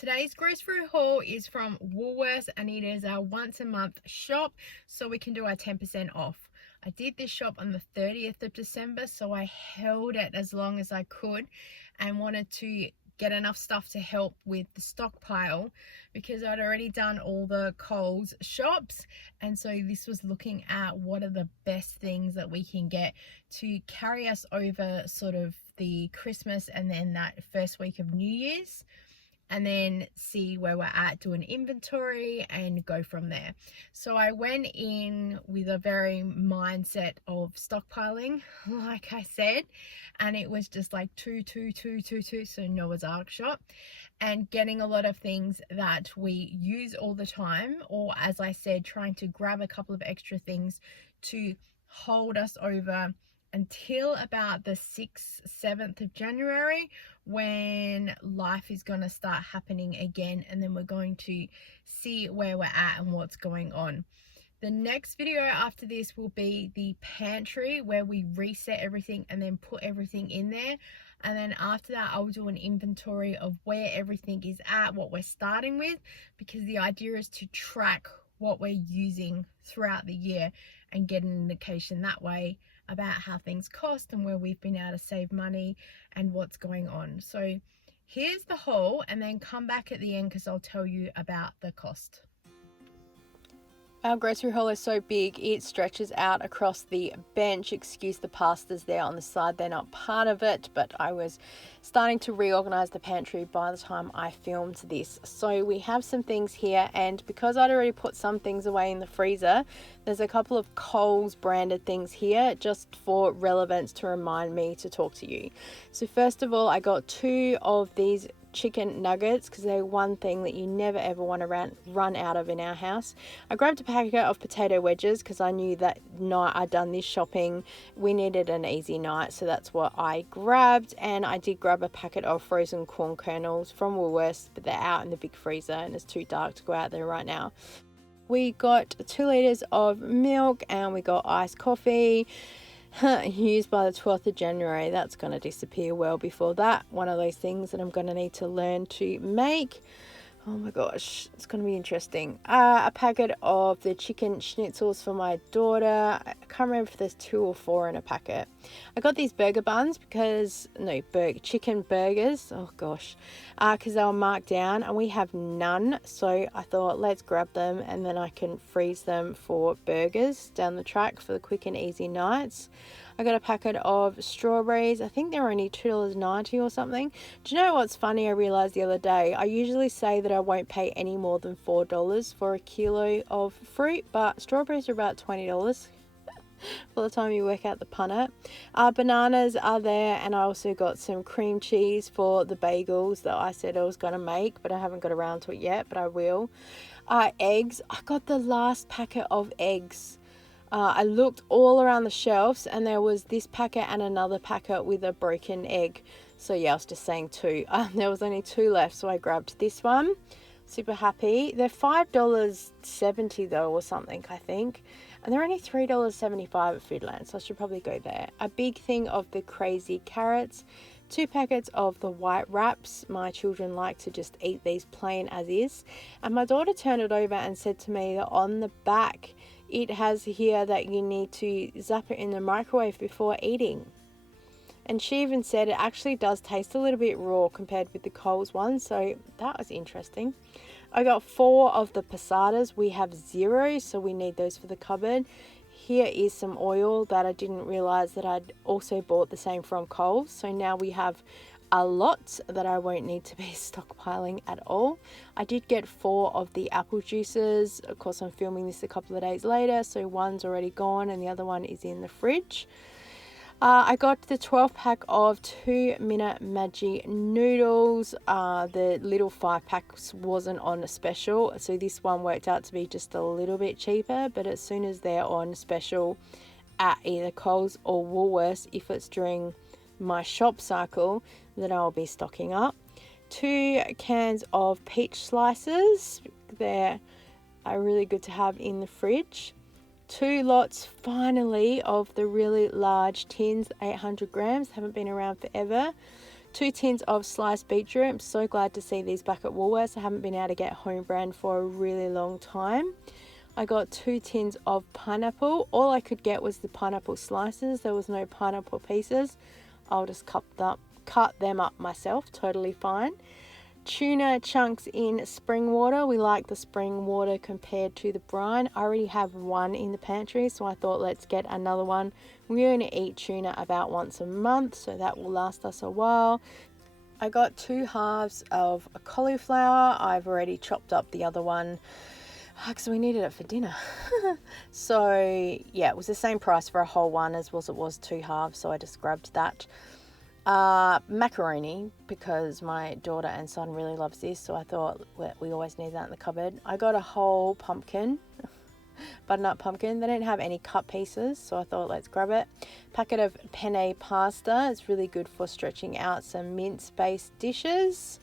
Today's grocery haul is from Woolworths and it is our once a month shop, so we can do our 10% off. I did this shop on the 30th of December, so I held it as long as I could and wanted to get enough stuff to help with the stockpile because I'd already done all the Coles shops, and so this was looking at what are the best things that we can get to carry us over sort of the Christmas and then that first week of New Year's, and then see where we're at, do an inventory and go from there. So I went in with a very mindset of stockpiling, like I said, and it was just like two, so Noah's Ark shop, and getting a lot of things that we use all the time, or as I said, trying to grab a couple of extra things to hold us over until about the 6th, 7th of January, when life is going to start happening again, and then we're going to see where we're at and what's going on. The next video after this will be the pantry, where we reset everything and then put everything in there. And then after that, I'll do an inventory of where everything is at, what we're starting with, because the idea is to track what we're using throughout the year and get an indication that way about how things cost and where we've been able to save money and what's going on. So here's the haul, and then come back at the end because I'll tell you about the cost. Our grocery haul is so big it stretches out across the bench. Excuse the pastas there on the side, they're not part of it, but I was starting to reorganize the pantry by the time I filmed this. So we have some things here, and because I'd already put some things away in the freezer, there's a couple of Coles branded things here just for relevance to remind me to talk to you. So first of all, I got 2 of these chicken nuggets because they're one thing that you never ever want to run out of in our house. I grabbed a packet of potato wedges because I knew that night I'd done this shopping we needed an easy night, so that's what I grabbed. And I did grab a packet of frozen corn kernels from Woolworths, but they're out in the big freezer and it's too dark to go out there right now. We got 2 liters of milk and we got iced coffee. Used by the 12th of January. That's going to disappear well before that. One of those things that I'm going to need to learn to make. Oh my gosh, it's going to be interesting. A packet of the chicken schnitzels for my daughter. I can't remember if there's 2 or 4 in a packet. I got these burger buns chicken burgers. Oh gosh, because they were marked down and we have none. So I thought let's grab them and then I can freeze them for burgers down the track for the quick and easy nights. I got a packet of strawberries. I think they're only $2.90 or something. Do you know what's funny? I realized the other day, I usually say that I won't pay any more than $4 for a kilo of fruit, but strawberries are about $20 by the time you work out the punnet. Bananas are there, and I also got some cream cheese for the bagels that I said I was going to make, but I haven't got around to it yet, but I will. Eggs. I got the last packet of eggs. I looked all around the shelves and there was this packet and another packet with a broken egg. So yeah, I was just saying 2. There was only 2 left, so I grabbed this one. Super happy. They're $5.70 though or something, I think. And they're only $3.75 at Foodland, so I should probably go there. A big thing of the crazy carrots. 2 packets of the white wraps. My children like to just eat these plain as is. And my daughter turned it over and said to me that on the back it has here that you need to zap it in the microwave before eating. And she even said it actually does taste a little bit raw compared with the Coles one, so that was interesting. I got 4 of the passadas. We have 0, so we need those for the cupboard. Here is some oil that I didn't realize that I'd also bought the same from Coles, so now we have a lot that I won't need to be stockpiling at all. I did get 4 of the apple juices. Of course, I'm filming this a couple of days later, so one's already gone and the other one is in the fridge. I got the 12 pack of 2-minute Maggi noodles. The little 5 packs wasn't on a special, so this one worked out to be just a little bit cheaper, but as soon as they're on special at either Coles or Woolworths, if it's during my shop cycle, then I'll be stocking up. 2 cans of peach slices. They're really good to have in the fridge. 2 lots finally of the really large tins, 800 grams, haven't been around forever. 2 tins of sliced beetroot. I'm so glad to see these back at Woolworths. I haven't been able to get home brand for a really long time. I got 2 tins of pineapple. All I could get was the pineapple slices. There was no pineapple pieces. I'll just cut them up myself, totally fine. Tuna chunks in spring water. We like the spring water compared to the brine. I already have one in the pantry, so I thought let's get another one. We only eat tuna about once a month, so that will last us a while. I got 2 halves of a cauliflower. I've already chopped up the other one because we needed it for dinner. So yeah, it was the same price for a whole one as it was 2 halves, so I just grabbed that. Macaroni, because my daughter and son really loves this, so I thought we always need that in the cupboard. I got a whole pumpkin, butternut pumpkin. They didn't have any cut pieces, so I thought let's grab it. Packet of penne pasta. It's really good for stretching out some mince-based dishes.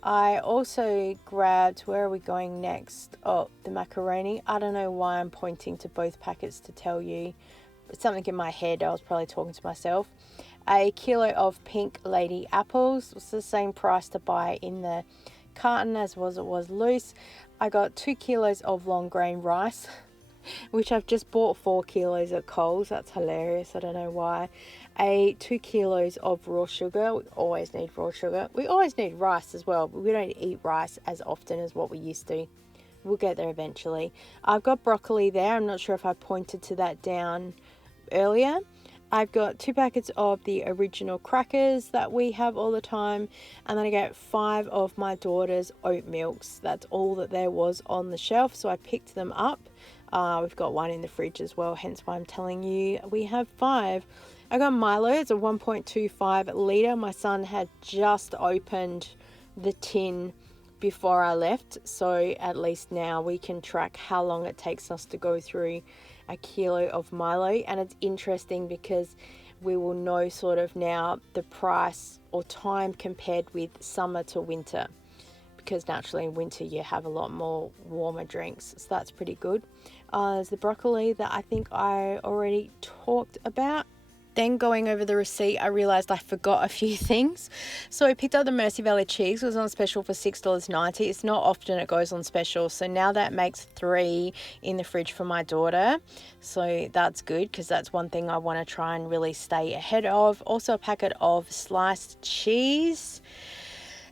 I also grabbed, where are we going next? Oh, the macaroni. I don't know why I'm pointing to both packets to tell you. It's something in my head. I was probably talking to myself. A kilo of pink lady apples. It was the same price to buy in the carton as it was loose. I got 2 kilos of long grain rice, which I've just bought 4 kilos at Coles. That's hilarious. I don't know why. 2 kilos of raw sugar. We always need raw sugar. We always need rice as well, but we don't eat rice as often as what we used to. We'll get there eventually. I've got broccoli there. I'm not sure if I pointed to that down earlier. I've got 2 packets of the original crackers that we have all the time, and then I get 5 of my daughter's oat milks. That's all that there was on the shelf, so I picked them up. We've got one in the fridge as well, hence why I'm telling you we have 5. I got Milo. It's a 1.25 litre. My son had just opened the tin before I left, so at least now we can track how long it takes us to go through a kilo of Milo. And it's interesting because we will know sort of now the price or time compared with summer to winter, because naturally in winter you have a lot more warmer drinks, so that's pretty good. There's the broccoli that I think I already talked about. Then going over the receipt, I realised I forgot a few things. So I picked up the Mersey Valley cheese. It was on special for $6.90. It's not often it goes on special. So now that makes 3 in the fridge for my daughter. So that's good, because that's one thing I want to try and really stay ahead of. Also a packet of sliced cheese.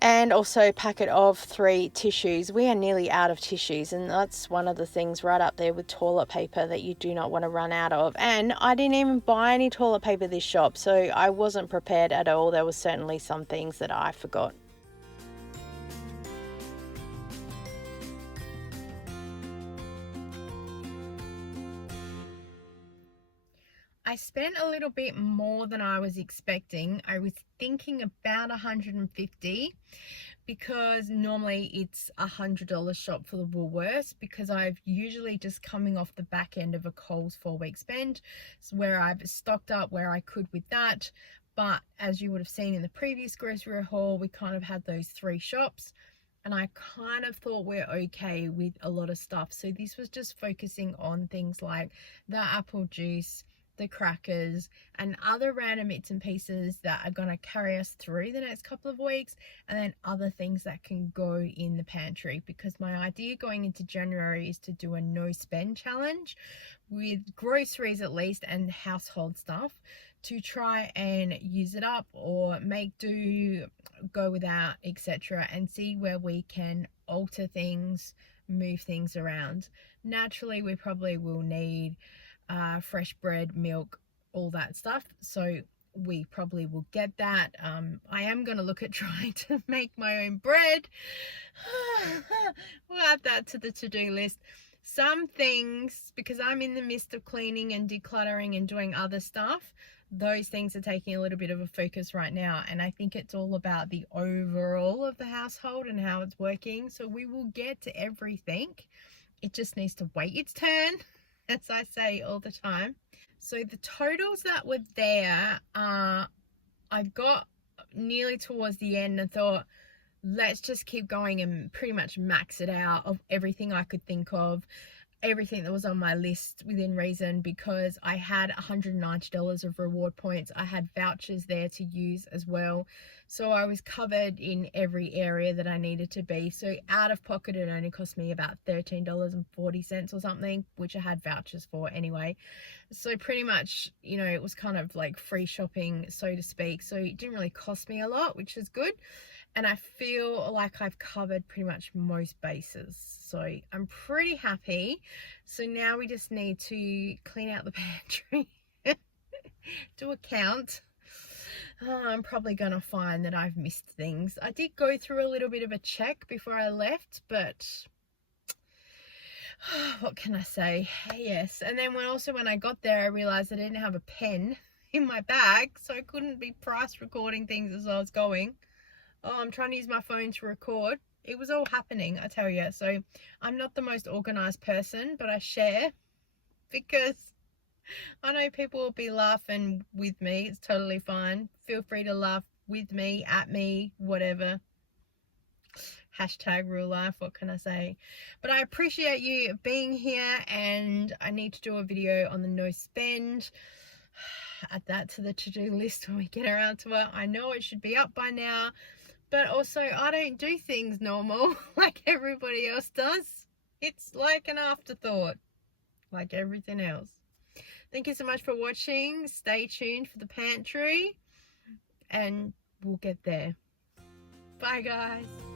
And also a packet of 3 tissues. We are nearly out of tissues, and that's one of the things right up there with toilet paper that you do not want to run out of. And I didn't even buy any toilet paper this shop, so I wasn't prepared at all. There were certainly some things that I forgot. I spent a little bit more than I was expecting. I was thinking about $150, because normally it's $100 shop for the Woolworths, because I've usually just coming off the back end of a Coles 4-week spend, so where I've stocked up where I could with that. But as you would have seen in the previous grocery haul, we kind of had those 3 shops, and I kind of thought we're okay with a lot of stuff. So this was just focusing on things like the apple juice, the crackers, and other random bits and pieces that are going to carry us through the next couple of weeks, and then other things that can go in the pantry, because my idea going into January is to do a no spend challenge with groceries at least and household stuff, to try and use it up or make do, go without, etc., and see where we can alter things, move things around. Naturally we probably will need fresh bread, milk, all that stuff, so we probably will get that. I am going to look at trying to make my own bread. We'll add that to the to-do list. Some things, because I'm in the midst of cleaning and decluttering and doing other stuff, those things are taking a little bit of a focus right now, and I think it's all about the overall of the household and how it's working. So we will get to everything. It just needs to wait its turn, as I say all the time. So the totals that were there, I got nearly towards the end and thought, let's just keep going and pretty much max it out of everything I could think of. everything that was on my list within reason, because I had $190 of reward points. I had vouchers there to use as well. So I was covered in every area that I needed to be. So out of pocket, it only cost me about $13.40 or something, which I had vouchers for anyway. So pretty much, you know, it was kind of like free shopping, so to speak. So it didn't really cost me a lot, which is good. And I feel like I've covered pretty much most bases. So I'm pretty happy. So now we just need to clean out the pantry, do a count. I'm probably going to find that I've missed things. I did go through a little bit of a check before I left, but what can I say? Yes. And then when I got there, I realized I didn't have a pen in my bag, so I couldn't be price recording things as I was going. Oh, I'm trying to use my phone to record. It was all happening, I tell you. So I'm not the most organized person, but I share because I know people will be laughing with me. It's totally fine. Feel free to laugh with me, at me, whatever. Hashtag real life, what can I say? But I appreciate you being here, and I need to do a video on the no spend. Add that to the to-do list when we get around to it. I know it should be up by now, but also I don't do things normal like everybody else does. It's like an afterthought, like everything else. Thank you so much for watching. Stay tuned for the pantry, and we'll get there. Bye, guys.